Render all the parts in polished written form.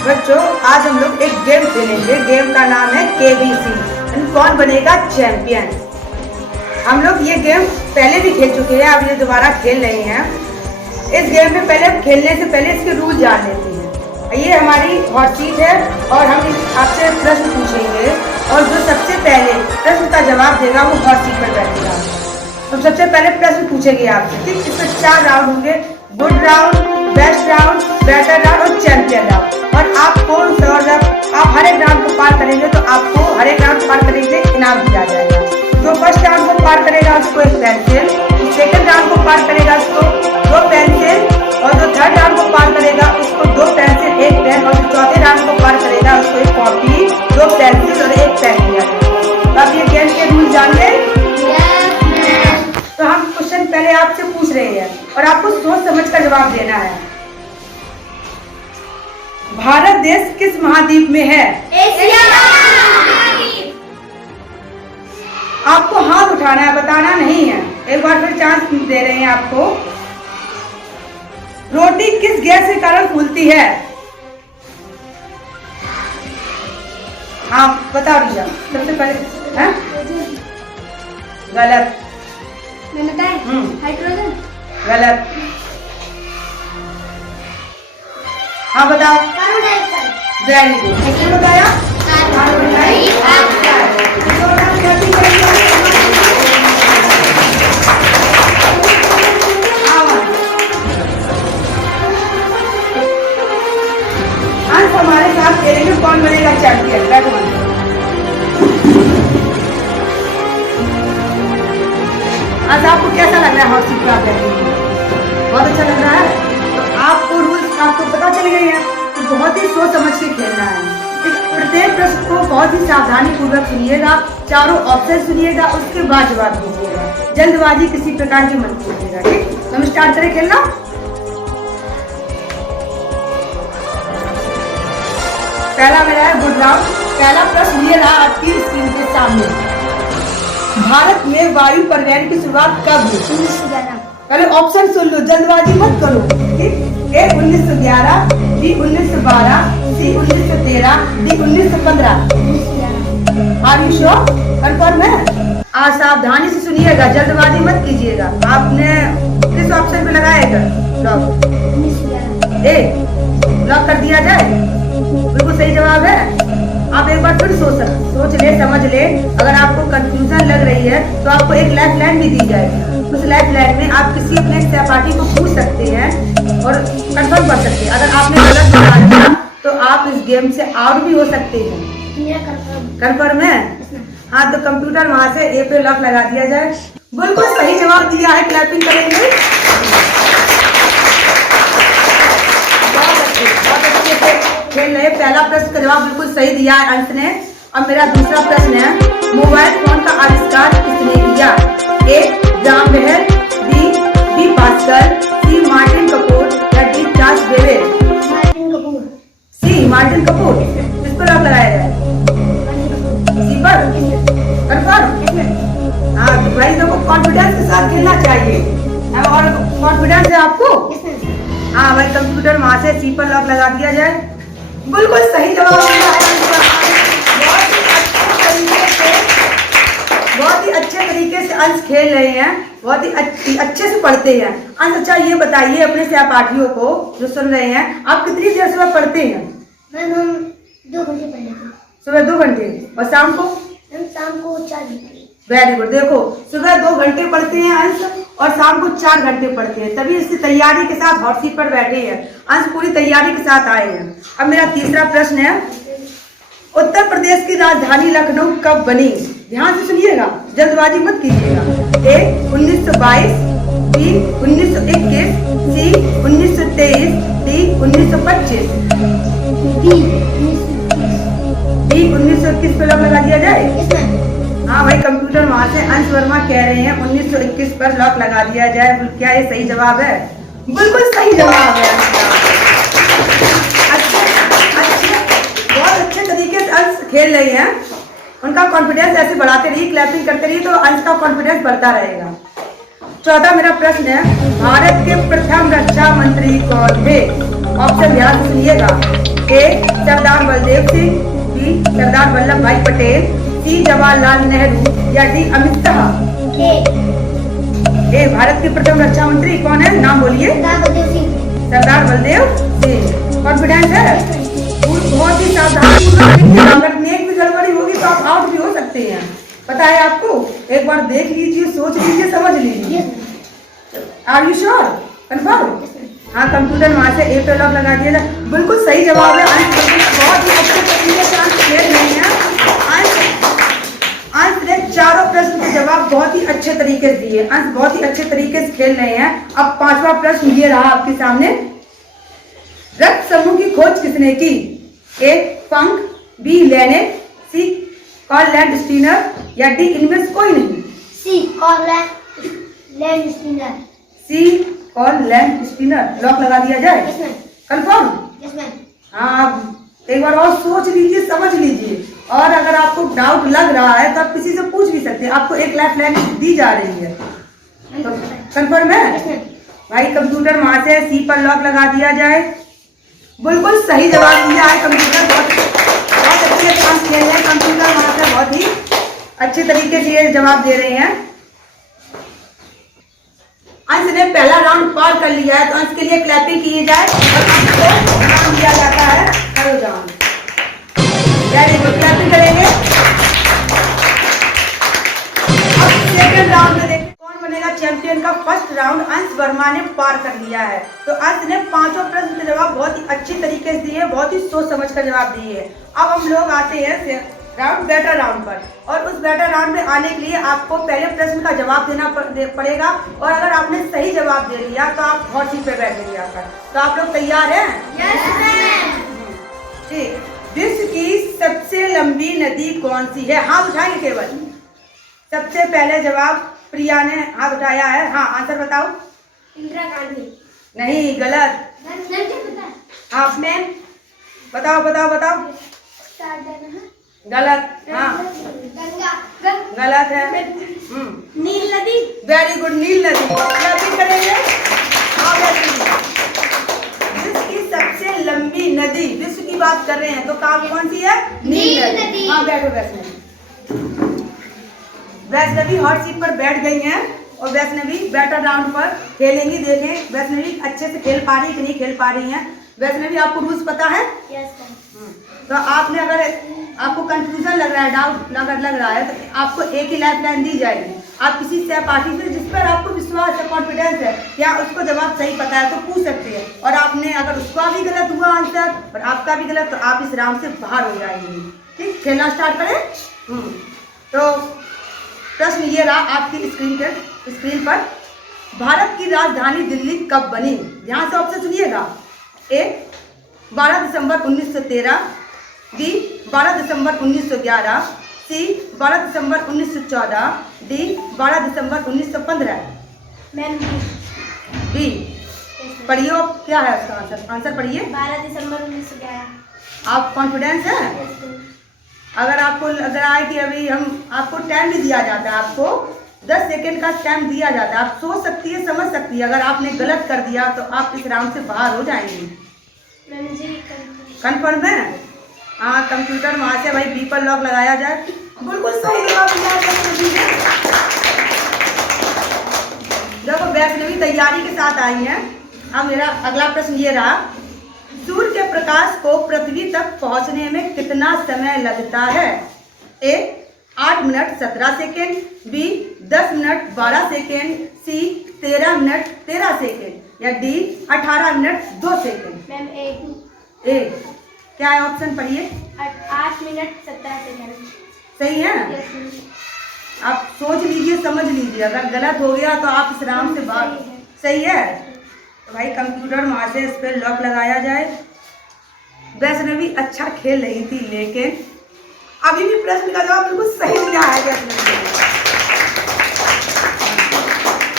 बच्चों, आज हम लोग एक गेम खेलेंगे। गेम का नाम है KBC, कौन बनेगा चैंपियन। हम लोग ये गेम पहले भी खेल चुके हैं, अब ये दोबारा खेल रहे हैं। इस गेम में पहले खेलने से पहले इसके रूल जान लेते हैं। ये हमारी हॉट सीट है और हम आपसे प्रश्न पूछेंगे और जो सबसे पहले प्रश्न का जवाब देगा वो हॉट सीट पर बैठेगा। तो सबसे पहले प्रश्न पूछेंगे आपसे, ठीक। इसमें 4 राउंड होंगे, good round, best round, better round और चैंपियन राउंड। और आपको आप हर एक राउंड को पार करेंगे तो आपको हर एक राउंड पार करेंगे इनाम दिया जाएगा। जो फर्स्ट राउंड को पार करेगा उसको 1 पेंसिल, सेकंड राउंड को पार करेगा उसको 2 पेंसिल, और जो थर्ड राउंड को पार करेगा उसको 2 पेंसिल 1 पेन, और जो चौथे राउंड को पार करेगा उसको 1 कॉपी 2 पेंसिल और 1 पेन दिया जाएगा। तो आप ये गेम के रूल जान गए। तो हम क्वेश्चन पहले आपसे पूछ रहे हैं और आपको सोच समझ कर जवाब देना है। भारत देश किस महाद्वीप में है? एशिया। आपको हाथ उठाना है, बताना नहीं है। एक बार फिर चांस दे रहे हैं आपको। रोटी किस गैस के कारण फूलती है? हाँ बताओ रिजा, सबसे पहले है? गलत। हाइड्रोजन। गलत। हाँ बताओ। Carbon dioxide. Very good. किसने बताया? Carbon dioxide. अंश हमारे साथ खेलेंगे, कौन बनेगा चैंपियन। बैठो। आज आपको कैसा लग रहा है हॉट सीट प्राप्त करने में? बहुत अच्छा लग रहा है। तो आपको रूल्स आपको पता चल गए हैं। तो बहुत ही सोच समझ के खेलना है। इस प्रत्येक प्रश्न को बहुत ही सावधानी पूर्वक सुनिएगा, चारों ऑप्शन सुनिएगा, उसके बाद जवाब दीजिएगा। जल्दबाजी किसी प्रकार की मत कीजिएगा, ठीक। तो हम स्टार्ट करें खेलना। पहला मेरा है गुड राउंड। पहला प्रश्न ये रहा आपकी स्क्रीन के सामने। भारत में वायु परिवहन की शुरुआत कब हुई? 1911। पहले ऑप्शन सुन लो, जल्दबाजी मत करो, ठीक। A 1911, B 1912, C 1913, D 1915। Are you sure? Confirm है? आज सावधानी से सुनिएगा, जल्दबाजी मत कीजिएगा। आपने किस ऑप्शन पे लगाएगा लॉक? 1911। ए लॉक कर दिया जाए? बिल्कुल सही जवाब है। आप एक बार फिर सोच ले, समझ ले। अगर आपको कंफ्यूजन लग रही है तो आपको एक लाइफ लाइन भी दी जाएगी। उस लाइफ लाइन में आप किसी अपने सहपाठी को पूछ सकते हैं और कंफर्म कर सकते हैं। अगर आपने गलत बता दिया तो आप इस गेम से आउट भी हो सकते हैं। कंफर्म है? हाँ, तो कंप्यूटर वहां से ए पे लॉक लगा दिया जाए। बिल्कुल सही जवाब दिया है, क्लैपिंग करेंगे। खेल रहे। पहला प्रश्न का जवाब बिल्कुल सही दिया है अंश ने। अब मेरा दूसरा प्रश्न है, मोबाइल फोन का आविष्कार किसने किया? A Graham Bell, B Pascal, C Martin Cooper या D Charles Babbage. Martin Cooper. C Martin Cooper. किस पर लॉक लगाया जाए? सी पर। कंफर्म? हाँ तो भाई देखो, कॉन्फिडेंस के साथ खेलना चाहिए। और कॉन्फिडेंस है आपको? हाँ भाई, कंप्यूटर वहां से सी पर लॉक लगा दिया जाए। बिल्कुल सही जवाब दिया है। बहुत ही अच्छे तरीके से अंश खेल रहे हैं, बहुत ही अच्छे से पढ़ते हैं अंश। अच्छा ये बताइए अपने सहपाठियों को जो सुन रहे हैं, आप कितनी देर सुबह पढ़ते हैं? मैम हम 2 घंटे पढ़ लेते हैं। सुबह 2 घंटे और शाम को? मैम शाम को 4 घंटे। Very good. देखो, सुबह 2 घंटे पढ़ते हैं अंश और शाम को 4 घंटे पढ़ते हैं, तभी इसकी तैयारी के साथ हॉट सीट पर बैठे हैं। अंश पूरी तैयारी के साथ आए हैं। अब मेरा तीसरा प्रश्न है, उत्तर प्रदेश की राजधानी लखनऊ कब बनी? ध्यान से सुनिएगा, जल्दबाजी मत कीजिएगा। ए 1922, बी 1921, सी 1923, डी 1925। डी 1921 पे लॉक लगा दिया जाए? हाँ भाई, कंप्यूटर वहां से अंश वर्मा कह रहे हैं 1921 पर लॉक लगा दिया जाए। क्या ये सही जवाब है? बिल्कुल सही जवाब है। बहुत अच्छे तरीके से अंश खेल रही हैं। उनका कॉन्फिडेंस ऐसे बढ़ाते रहिए, क्लैपिंग करते रहिए तो अंश का कॉन्फिडेंस बढ़ता रहेगा। चौथा मेरा प्रश्न है, भारत के प्रथम रक्षा मंत्री कौन थे? ऑप्शन ध्यान सुनिएगा। ए सरदार बलदेव सिंह, बी सरदार वल्लभ भाई पटेल, सी जवाहरलाल नेहरू या डी अमित शाह। ए भारत के प्रथम रक्षा मंत्री कौन है, नाम बोलिए। सरदार बलदेव सिंह। कॉन्फिडेंस है? बहुत ही सावधानी, अगर नेक भी गड़बड़ी होगी तो आप आउट भी हो सकते हैं, पता है आपको। एक बार देख लीजिए, सोच लीजिए, समझ लीजिए। Are you sure? कंफर्म? हाँ, कंप्यूटर वहां से ए पे लॉक लगा दिया जाए। बिल्कुल सही जवाब है। बहुत ही अच्छे तरीके से आप खेल रहे हैं। अंश ने चारों प्रश्न के जवाब बहुत ही अच्छे तरीके से दिए। अंश बहुत ही अच्छे तरीके से खेल रहे हैं। अब पांचवा प्रश्न ये रहा आपके सामने। रक्त समूह की खोज किसने की? ए फंक, बी लेनेट, सी कार्ल लैंडस्टीनर या डी इनमें से कोई नहीं। सी कार्ल लैंडस्टीनर। सी कार्ल लैंडस्टीनर। लॉक लगा दिया जाए? कंफर्म? हाँ, एक बार और सोच लीजिए, समझ लीजिए। और अगर आपको डाउट लग रहा है तो आप किसी से पूछ भी सकते हैं। आपको एक लाइफ लाइन दी जा रही है, तो कंफर्म है? भाई कंप्यूटर वहां से सी पर लॉक लगा दिया जाए। बिल्कुल सही जवाब दिया है कंप्यूटर। बहुत अच्छे काम खेल रहे हैं कंप्यूटर, वहां से बहुत ही अच्छे तरीके से ये जवाब दे रहे हैं। अंश ने पहला राउंड पार कर लिया है, तो अंश के लिए क्लैपिंग की जाए और अंश को इनाम दिया जाता है। करो जाओ, वेरी गुड, क्लैपिंग करेंगे। अब सेकंड राउंड में देखिए कौन बनेगा चैंपियन का। फर्स्ट राउंड अंश वर्मा ने पार कर लिया है, तो अंश ने पांचों प्रश्न के जवाब बहुत ही अच्छी तरीके से दिए, बहुत ही सोच समझ कर जवाब दिए। अब हम लोग आते हैं राउंड बेटर राउंड पर, और उस बेटर राउंड में आने के लिए आपको पहले प्रश्न का जवाब देना पड़ेगा, और अगर आपने सही जवाब दे दिया तो आप हॉट सीट पे बैठेंगे आकर। तो आप लोग तैयार हैं? Yes ma'am. ठीक। विश्व की सबसे लंबी नदी कौन सी है? हाथ उठाएंगे केवल। सबसे पहले जवाब प्रिया ने हाथ उठाया है। हाँ, आंसर बताओ। इंदिरा गांधी। नहीं, गलत। आप मैम बताओ बताओ बताओ। गलत। हाँ, गलत है। नील नदी। वेरी गुड, नील नदी। क्लैपिंग करेंगे। विश्व की सबसे लंबी नदी, विश्व की बात कर रहे हैं तो कौन सी है? नील नदी। हाँ, बैठो वैष्णवी। वैष्णवी हॉट सीट पर बैठ गई हैं और वैष्णवी बेटर राउंड पर खेलेंगी। देखें वैष्णवी अच्छे से खेल पा रही कि नहीं खेल पा रही हैं। वैष्णवी, आपको रूल्स पता है? यस। तो आपने अगर आपको कंफ्यूजन लग रहा है, डाउट लग रहा है, तो आपको एक ही लाइफ लाइन दी जाएगी। आप किसी सहपाठी से जिस पर आपको विश्वास है, कॉन्फिडेंस है, या उसको जवाब सही पता है तो पूछ सकते हैं। और आपने अगर उसका भी गलत हुआ आंसर और आपका भी गलत, तो आप इस राउंड से बाहर हो जाएंगे। ठीक, खेलना स्टार्ट करें। तो प्रश्न ये रहा आपकी स्क्रीन पर। भारत की राजधानी दिल्ली कब बनी? ध्यान से ऑप्शन सुनिएगा। ए 12 दिसंबर 1913, बी 12 दिसंबर 1911, सी 12 दिसंबर 1914, डी 12 दिसंबर 1915। मैम बी पढ़िए, क्या है उसका आंसर? आंसर पढ़िए। 12 दिसंबर 1911। आप कॉन्फिडेंस है? अगर आपको लग रहा है कि अभी आपको टाइम भी दिया जाता है, आपको 10 सेकेंड का टाइम दिया जाता है, आप सोच सकती है, समझ सकती है। अगर आपने गलत कर दिया तो आप इस राउंड से बाहर हो जाएंगे। कंफर्म है? हाँ, कंप्यूटर वहां से भाई बी पर लॉक लगाया जाए। बिल्कुल सही जवाब दिया। देखो वैष्णवी तैयारी के साथ आई है। अब मेरा अगला प्रश्न ये रहा। सूर्य के प्रकाश को पृथ्वी तक पहुंचने में कितना समय लगता है? A 8 minute 17 second, B 10 minute 12 second, C 13 minute 13 second या D 18 minute 2 second. Ma'am A क्या है ऑप्शन? पढ़िए। 8 मिनट 17 सेकेंड। सही है? आप सोच लीजिए, समझ लीजिए। अगर गलत हो गया तो आप इस राउंड से बाहर। सही है? तो भाई कंप्यूटर वहां से इस पर लॉक लगाया जाए। वैष्णवी अच्छा खेल रही थी, लेकिन अभी भी प्रश्न का जवाब बिल्कुल सही दिया है वैष्णवी ने।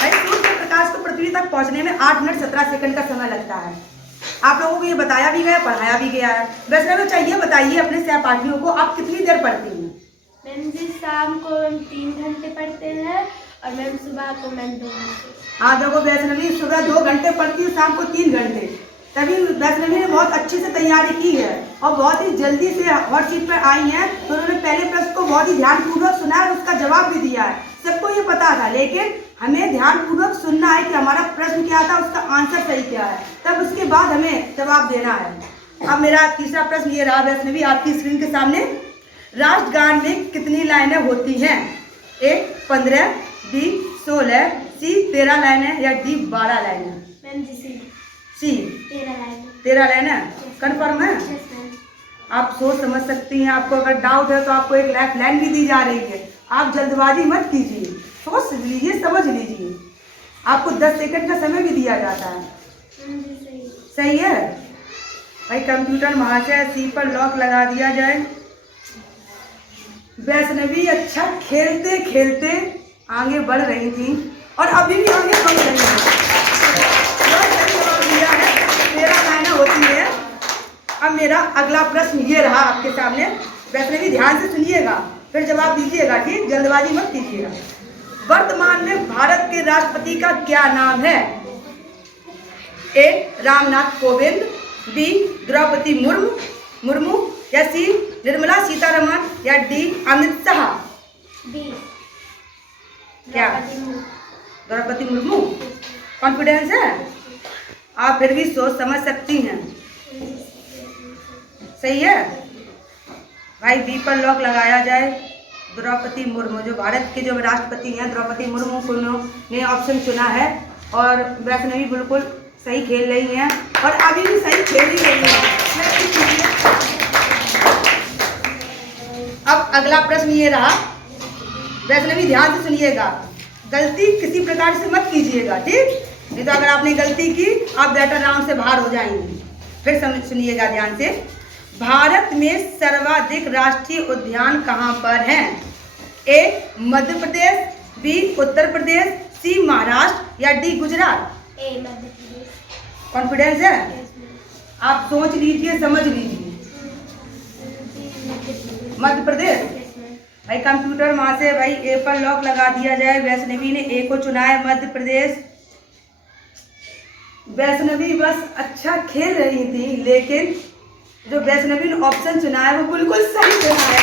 भाई सूर्य के प्रकाश को पृथ्वी तक पहुंचने में 8 मिनट 17 सेकंड का समय लगता है। आप लोगों को ये बताया भी गया, पढ़ाया भी गया है। वैष्णवी चाहिए बताइए अपने सहपाठियों को, आप कितनी देर पढ़ती हैं? मैम जी शाम को हम 3 घंटे पढ़ते हैं और मैम सुबह को मैम 2 घंटे। हाँ देखो वैष्णवी सुबह 2 घंटे पढ़ती है, शाम को 3 घंटे। तभी वैष्णवी ने बहुत अच्छे से तैयारी की है और बहुत ही जल्दी से हॉट सीट पर आई हैं। तो उन्होंने पहले प्रश्न को बहुत ही ध्यानपूर्वक सुना और उसका जवाब भी दिया है। सबको ये पता था, लेकिन हमें ध्यानपूर्वक सुनना है कि हमारा प्रश्न क्या था, उसका आंसर सही क्या है, तब उसके बाद हमें जवाब देना है। अब मेरा तीसरा प्रश्न ये रहा वैष्णवी आपकी स्क्रीन के सामने। राष्ट्रगान में कितनी लाइनें होती हैं? ए 15, बी 16, सी 13 लाइनें या डी 12 लाइनें? मैम जी सी 13 लाइनें कन्फर्म है? आप सोच समझ सकती हैं। आपको अगर डाउट है तो आपको एक लाइफ लाइन भी दी जा रही है। आप जल्दबाजी मत कीजिए, सोच लीजिए, समझ लीजिए। आपको 10 सेकंड का समय भी दिया जाता है। सही है भाई। कंप्यूटर महाशय सी पर लॉक लगा दिया जाए। वैष्णवी अच्छा खेलते खेलते आगे बढ़ रही थी और अभी भी आगे बढ़ रही है। दिया है 13 लाइनें होती है। अब मेरा अगला प्रश्न ये रहा आपके सामने। वैष्णवी ध्यान से सुनिएगा, फिर जवाब दीजिएगा, ठीक? जल्दबाजी मत कीजिएगा। वर्तमान में भारत के राष्ट्रपति का क्या नाम है? ए रामनाथ कोविंद, बी द्रौपदी मुर्मू या सी निर्मला सीतारमण या डी अमित शाह? बी क्या? द्रौपदी मुर्मू? कॉन्फिडेंस है? आप फिर भी सोच समझ सकती हैं। सही है भाई। बी पर लॉक लगाया जाए। द्रौपदी मुर्मू जो भारत के जो राष्ट्रपति हैं, द्रौपदी मुर्मू को ने ऑप्शन चुना है और वैष्णवी बिल्कुल सही खेल रही हैं और अभी भी सही खेल ही रही है। अब अगला प्रश्न ये रहा। वैष्णवी ध्यान से सुनिएगा, गलती किसी प्रकार से मत कीजिएगा, ठीक? नहीं तो अगर आपने गलती की आप बैटर राउंड से बाहर हो जाएंगे। फिर सुनिएगा ध्यान से। भारत में सर्वाधिक राष्ट्रीय उद्यान कहाँ पर हैं? ए मध्य प्रदेश, बी उत्तर प्रदेश, सी महाराष्ट्र या डी गुजरात? ए मध्य प्रदेश। कॉन्फिडेंस है? आप सोच लीजिए, समझ लीजिए। मध्य प्रदेश भाई। कंप्यूटर वहां से भाई ए पर लॉक लगा दिया जाए। वैष्णवी ने ए को चुना है, मध्य प्रदेश। वैष्णवी बस अच्छा खेल रही थी, लेकिन जो वैष्णवी ने ऑप्शन चुना है वो बिल्कुल सही चुना है।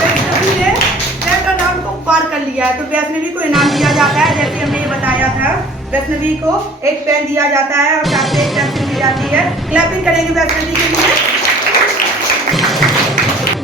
वैष्णवी ने सेकंड राउंड को पार कर लिया है, तो वैष्णवी को इनाम दिया जाता है। जैसे हमने ये बताया था, वैष्णवी को एक पेन दिया जाता है और साथ में एक पेंसिल दी जाती है। क्लैपिंग करेंगे वैष्णवी के लिए।